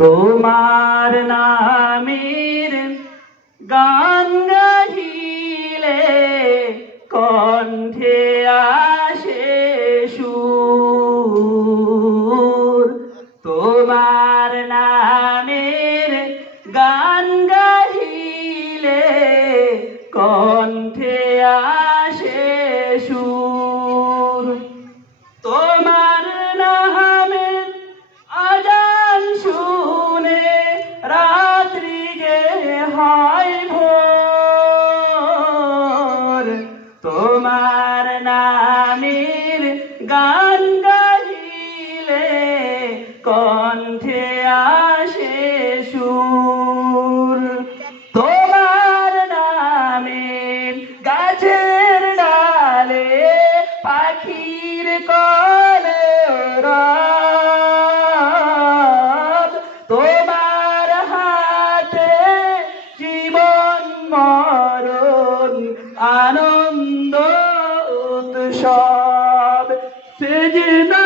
তোমার নামের গান গাহিলে কণ্ঠে আসে সুর। তোমার নামের গান গাহিলে কণ্ঠে আসে সুর। তোমার নামের আজান শুনে রাত্রি যে হয় ভোর। তোমার নামের গান গাইলে কণ্ঠে আসে সুর। তোমার নামের গাছের ডালে পাখির কলরব। তোমার হাতে জীবন মরণ আনন্দ উৎসব। সেজদা